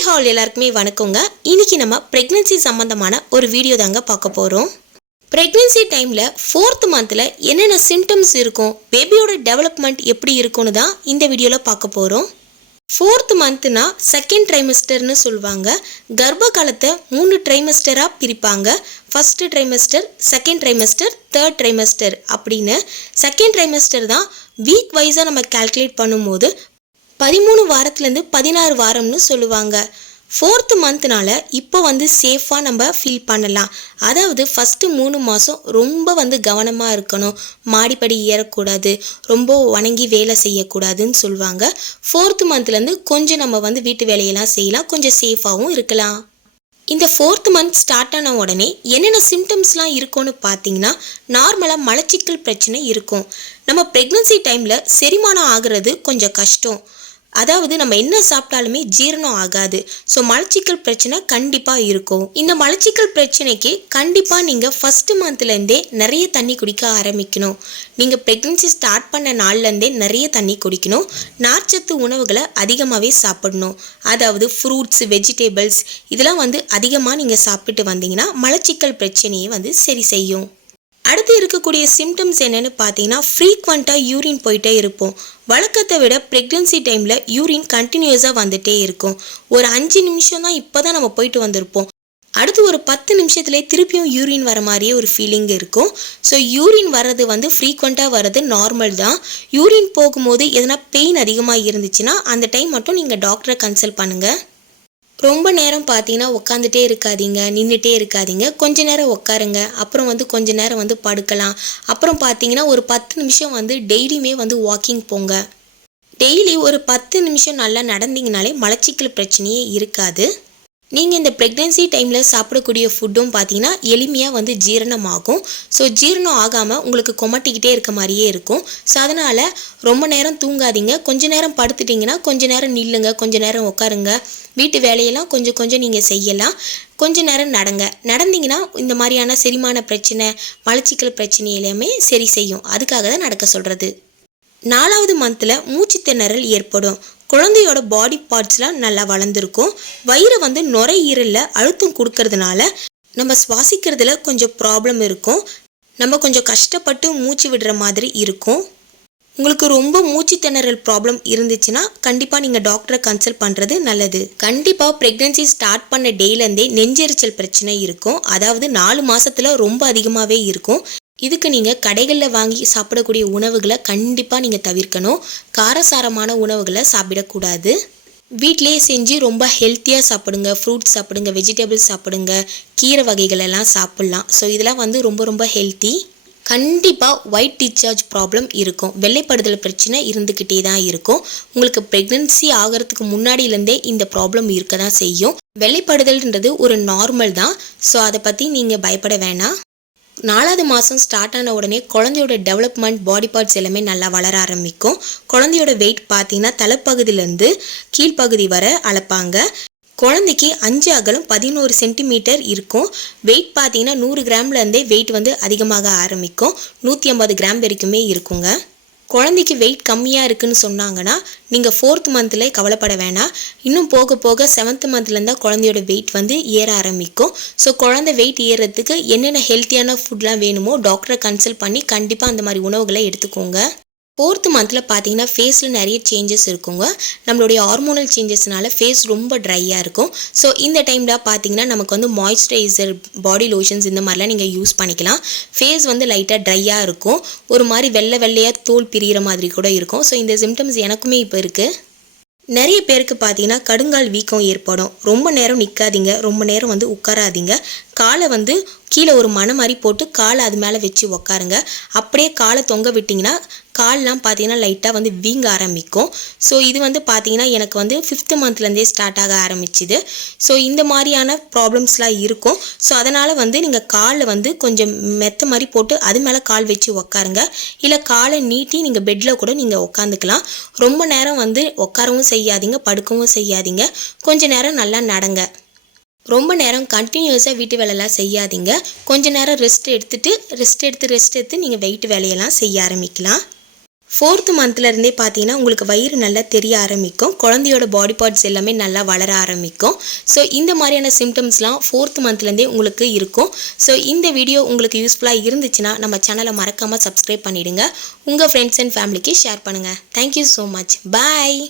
Hi hall எல்லாருக்குமே வணக்கங்க. இன்னைக்கு நம்ம பிரெக்னன்சி சம்பந்தமான ஒரு வீடியோ தாங்க பார்க்க போகிறோம். பிரெக்னன்சி டைமில் 4th மந்தில் என்னென்ன சிம்டம்ஸ் இருக்கும், பேபியோட டெவலப்மெண்ட் எப்படி இருக்கும்னு தான் இந்த வீடியோவில் பார்க்க போகிறோம். 4th மந்த்னா செகண்ட் ட்ரைமஸ்டர்னு சொல்லுவாங்க. கர்ப்ப காலத்தை 3 ட்ரைமஸ்டராக பிரிப்பாங்க. First trimester, second trimester, third trimester அப்படின்னு. செகண்ட் ட்ரைமஸ்டர் தான் வீக் வைஸாக நம்ம கால்குலேட் பண்ணும்போது 13 வாரத்துலேருந்து 16 வாரம்னு சொல்லுவாங்க. 4th மந்த்னால இப்போ சேஃபாக நம்ம ஃபீல் பண்ணலாம். அதாவது ஃபஸ்ட்டு 3 மாதம் ரொம்ப கவனமாக இருக்கணும். மாடிப்படி ஏறக்கூடாது, ரொம்ப வணங்கி வேலை செய்யக்கூடாதுன்னு சொல்லுவாங்க. 4th மந்த்லேருந்து கொஞ்சம் நம்ம வீட்டு வேலையெல்லாம் செய்யலாம், கொஞ்சம் சேஃபாகவும் இருக்கலாம். இந்த 4th மந்த் ஸ்டார்ட் ஆன உடனே என்னென்ன சிம்டம்ஸ்லாம் இருக்கும்னு பார்த்தீங்கன்னா, நார்மலாக மலச்சிக்கல் பிரச்சனை இருக்கும். நம்ம ப்ரெக்னன்சி டைமில் செரிமானம் ஆகிறது கொஞ்சம் கஷ்டம். அதாவது நம்ம என்ன சாப்பிட்டாலுமே ஜீரணம் ஆகாது. ஸோ மலச்சிக்கல் பிரச்சனை கண்டிப்பாக இருக்கும். இந்த மலச்சிக்கல் பிரச்சனைக்கு கண்டிப்பாக நீங்கள் ஃபஸ்ட்டு மந்த்லேருந்தே நிறைய தண்ணி குடிக்க ஆரம்பிக்கணும். நீங்கள் ப்ரெக்னன்சி ஸ்டார்ட் பண்ண நாள்லேருந்தே நிறைய தண்ணி குடிக்கணும். நார்ச்சத்து உணவுகளை அதிகமாகவே சாப்பிடணும். அதாவது ஃப்ரூட்ஸ், வெஜிடபிள்ஸ் இதெல்லாம் அதிகமாக நீங்கள் சாப்பிட்டு வந்தீங்கன்னா மலச்சிக்கல் பிரச்சனையை சரி செய்யும். அடுத்து இருக்கக்கூடிய சிம்டம்ஸ் என்னென்னு பார்த்தீங்கன்னா, ஃப்ரீக்வெண்ட்டாக யூரின் போயிட்டே இருப்போம். வழக்கத்தை விட ப்ரெக்னன்சி டைமில் யூரின் கண்டினியூஸாக வந்துட்டே இருக்கும். ஒரு 5 நிமிஷம் தான் இப்போ தான் நம்ம போயிட்டு வந்திருப்போம். அடுத்து ஒரு 10 நிமிஷத்துலேயே திருப்பியும் யூரின் வர மாதிரியே ஒரு ஃபீலிங் இருக்கும். ஸோ யூரின் வர்றது ஃப்ரீக்வெண்ட்டாக வர்றது நார்மல் தான். யூரின் போகும்போது எதனா பெயின் அதிகமாக இருந்துச்சுன்னா அந்த டைம் மட்டும் நீங்கள் டாக்டரை கன்சல்ட் பண்ணுங்கள். ரொம்ப நேரம் பார்த்தீங்கன்னா உட்காந்துட்டே இருக்காதீங்க, நின்றுட்டே இருக்காதீங்க. கொஞ்ச நேரம் உட்காருங்க, அப்புறம் கொஞ்ச நேரம் படுக்கலாம். அப்புறம் பார்த்தீங்கன்னா ஒரு 10 நிமிஷம் டெய்லியுமே வாக்கிங் போங்க. டெய்லி ஒரு 10 நிமிஷம் நல்லா நடந்தீங்கனாலே மலச்சிக்கல் பிரச்சனையே இருக்காது. நீங்கள் இந்த ப்ரெக்னென்சி டைமில் சாப்பிடக்கூடிய ஃபுட்டும் பார்த்தீங்கன்னா எளிமையாக ஜீரணமாகும். ஸோ ஜீரணம் ஆகாமல் உங்களுக்கு கொமட்டிக்கிட்டே இருக்க மாதிரியே இருக்கும். ஸோ அதனால் ரொம்ப நேரம் தூங்காதீங்க. கொஞ்ச நேரம் படுத்துட்டிங்கன்னா கொஞ்ச நேரம் நில்லுங்க, கொஞ்ச நேரம் உட்காருங்க. வீட்டு வேலையெல்லாம் கொஞ்சம் கொஞ்சம் நீங்கள் செய்யலாம். கொஞ்ச நேரம் நடந்தீங்கன்னா இந்த மாதிரியான செரிமான பிரச்சனை, மலச்சிக்கல் பிரச்சனை எல்லாமே சரி செய்யும். அதுக்காக தான் நடக்க சொல்கிறது. 4வது மந்தில் மூச்சு திணறல் ஏற்படும். குழந்தையோட பாடி பார்ட்ஸ்லாம் நல்லா வளர்ந்துருக்கும். வயிறு நுரையீரலில் அழுத்தம் கொடுக்கறதுனால நம்ம சுவாசிக்கிறதுல கொஞ்சம் ப்ராப்ளம் இருக்கும். நம்ம கொஞ்சம் கஷ்டப்பட்டு மூச்சு விடுற மாதிரி இருக்கும். உங்களுக்கு ரொம்ப மூச்சு திணறல் ப்ராப்ளம் இருந்துச்சுன்னா கண்டிப்பாக நீங்கள் டாக்டரை கன்சல்ட் பண்ணுறது நல்லது. கண்டிப்பாக ப்ரெக்னன்சி ஸ்டார்ட் பண்ண டேலேருந்தே நெஞ்செரிச்சல் பிரச்சனை இருக்கும். அதாவது 4 மாதத்தில் ரொம்ப அதிகமாகவே இருக்கும். இதுக்கு நீங்கள் கடைகளில் வாங்கி சாப்பிடக்கூடிய உணவுகளை கண்டிப்பாக நீங்கள் தவிர்க்கணும். காரசாரமான உணவுகளை சாப்பிடக்கூடாது. வீட்டிலே செஞ்சு ரொம்ப ஹெல்த்தியாக சாப்பிடுங்க. ஃப்ரூட்ஸ் சாப்பிடுங்க, வெஜிடபிள்ஸ் சாப்பிடுங்க, கீரை வகைகள் எல்லாம் சாப்பிட்லாம். ஸோ இதெல்லாம் ரொம்ப ரொம்ப ஹெல்த்தி. கண்டிப்பாக ஒயிட் டிஸ்சார்ஜ் ப்ராப்ளம் இருக்கும். வெள்ளைப்படுதல் பிரச்சனை இருந்துக்கிட்டே தான் இருக்கும். உங்களுக்கு ப்ரெக்னன்சி ஆகிறதுக்கு முன்னாடியிலேருந்தே இந்த ப்ராப்ளம் இருக்க தான் செய்யும். வெள்ளைப்படுதல்ன்றது ஒரு நார்மல் தான். ஸோ அதை பற்றி நீங்கள் பயப்பட வேணாம். 4வது மாதம் ஸ்டார்ட் ஆன உடனே குழந்தையோட டெவலப்மெண்ட், பாடி பார்ட்ஸ் எல்லாமே நல்லா வளர ஆரம்பிக்கும். குழந்தையோட வெயிட் பார்த்தீங்கன்னா தலைப்பகுதியிலேருந்து கீழ்ப்பகுதி வர அளப்பாங்க. குழந்தைக்கு 5 அகலம் 11 சென்டிமீட்டர் இருக்கும். வெயிட் பார்த்தீங்கன்னா 100 கிராம்லேருந்தே வெயிட் அதிகமாக ஆரம்பிக்கும். 150 கிராம் வரைக்குமே இருக்குங்க. குழந்தைக்கு வெயிட் கம்மியாக இருக்குன்னு சொன்னாங்கன்னா நீங்கள் 4th மந்த்லேயே கவலைப்பட வேணாம். இன்னும் போக போக 7th மந்த்லேருந்து குழந்தையோட வெயிட் ஏற ஆரம்பிக்கும். ஸோ குழந்தை வெயிட் ஏறுறதுக்கு என்னென்ன ஹெல்த்தியான ஃபுட்லாம் வேணுமோ டாக்டரை கன்சல்ட் பண்ணி கண்டிப்பாக அந்த மாதிரி உணவுகளை எடுத்துக்கோங்க. 4th மந்தில் பார்த்தீங்கன்னா ஃபேஸில் நிறைய சேஞ்சஸ் இருக்குங்க. நம்மளுடைய ஹார்மோனல் சேஞ்சஸ்னால ஃபேஸ் ரொம்ப ட்ரையாக இருக்கும். ஸோ இந்த டைமில் பார்த்தீங்கன்னா நமக்கு மாய்ஸ்சரைசர், பாடி லோஷன்ஸ் இந்த மாதிரிலாம் நீங்கள் யூஸ் பண்ணிக்கலாம். ஃபேஸ் லைட்டாக ட்ரையாக இருக்கும். ஒரு மாதிரி வெள்ளையாக தோல் பிரிகிற மாதிரி கூட இருக்கும். ஸோ இந்த சிம்டம்ஸ் எனக்குமே இப்போ இருக்குது. நிறைய பேருக்கு பார்த்தீங்கன்னா கடுங்கால் வீக்கம் ஏற்படும். ரொம்ப நேரம் நிற்காதீங்க, ரொம்ப நேரம் உட்காராதீங்க. காலை கீழே ஒரு மணை மாதிரி போட்டு காலை அது மேலே வச்சு உக்காருங்க. அப்படியே காலை தொங்க விட்டிங்கன்னா கால்லாம் பார்த்தீங்கன்னா லைட்டாக வீங்க ஆரம்பிக்கும். ஸோ இது பார்த்தீங்கன்னா எனக்கு 5th மந்த்லேருந்தே ஸ்டார்ட் ஆக ஆரம்பிச்சுது. ஸோ இந்த மாதிரியான ப்ராப்ளம்ஸ்லாம் இருக்கும். ஸோ அதனால் நீங்கள் காலில் கொஞ்சம் மெத்த மாதிரி போட்டு அது மேலே கால் வச்சு உக்காருங்க. இல்லை காலை நீட்டி நீங்கள் பெட்டில் கூட நீங்கள் உக்காந்துக்கலாம். ரொம்ப நேரம் உட்காரவும் செய்யாதீங்க, படுக்கவும் செய்யாதீங்க. கொஞ்சம் நேரம் நல்லா நடங்க. ரொம்ப நேரம் கண்டினியூஸாக வீட்டு வேலையெல்லாம் செய்யாதீங்க. கொஞ்ச நேரம் ரெஸ்ட் எடுத்து நீங்கள் வெயிட் வேலையெல்லாம் செய்ய ஆரம்பிக்கலாம். 4th மந்த்லேருந்தே பார்த்தீங்கன்னா உங்களுக்கு வயிறு நல்லா தெரிய ஆரம்பிக்கும், குழந்தையோட பாடி பார்ட்ஸ் எல்லாமே நல்லா வளர ஆரம்பிக்கும். ஸோ இந்த மாதிரியான சிம்டம்ஸ்லாம் 4th மந்த்லேருந்தே உங்களுக்கு இருக்கும். ஸோ இந்த வீடியோ உங்களுக்கு யூஸ்ஃபுல்லாக இருந்துச்சுன்னா நம்ம சேனலை மறக்காமல் சப்ஸ்கிரைப் பண்ணிவிடுங்க. உங்கள் ஃப்ரெண்ட்ஸ் அண்ட் ஃபேமிலிக்கு ஷேர் பண்ணுங்கள். Thank you so much. பாய்.